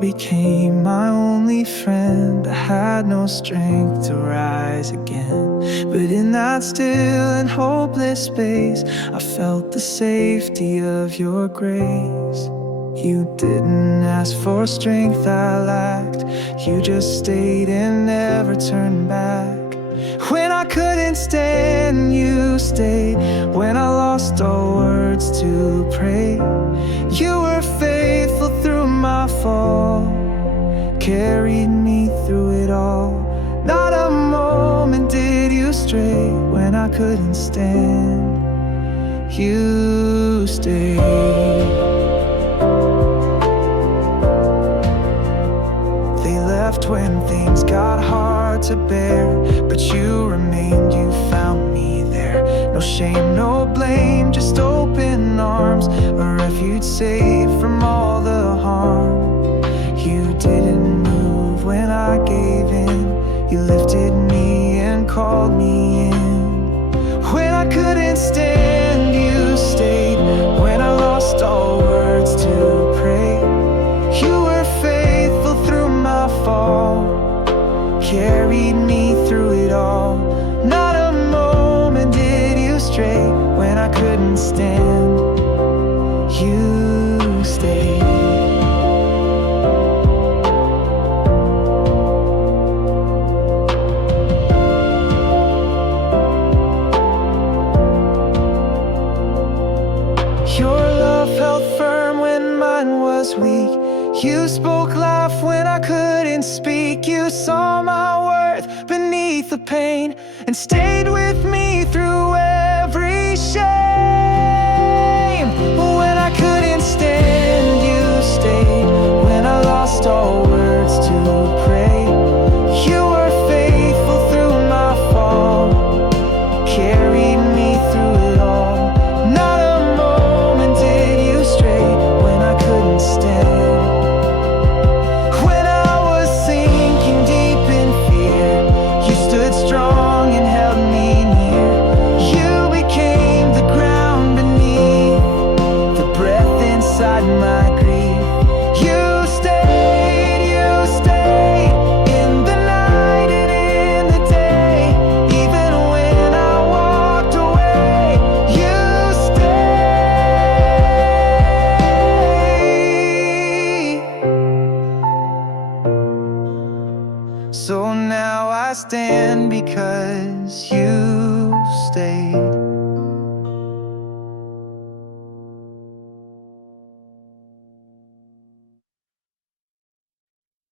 became my only friend. I had no strength to rise again, but in that still and hopeless space, I felt the safety of your grace. You didn't ask for strength I lacked, you just stayed and never turned back. When I couldn't stand, you stayed. When I lost all words to pray, you were faithful through my fall, carried me through it all. Not a moment did you stray. When I couldn't stand, you stayed. They left when things got hard to bear, but you remained, you found me there. No shame, no blame, just open arms, a refuge safe from all the harm. You didn't move when I gave in, you lifted me and called me in. When I couldn't stand, you stayed. When I lost all words to pray, you were faithful through my fall, carried me through it all. Not a moment did you stray. When I couldn't stand, you stayed. Your love held firm when mine was weak. You spoke life when I couldn't speak. You saw my worth beneath the pain and stayed with me through every shame. When I couldn't stand, you stayed. When I lost all words to pray, you were faithful through my fall, carried me through it all. Not a moment did you stray. When I couldn't stand, strong and held me near. You became the ground beneath, the breath inside my grief. You stayed in the night and in the day. Even when I walked away, you stayed. So now I stand because you stayed.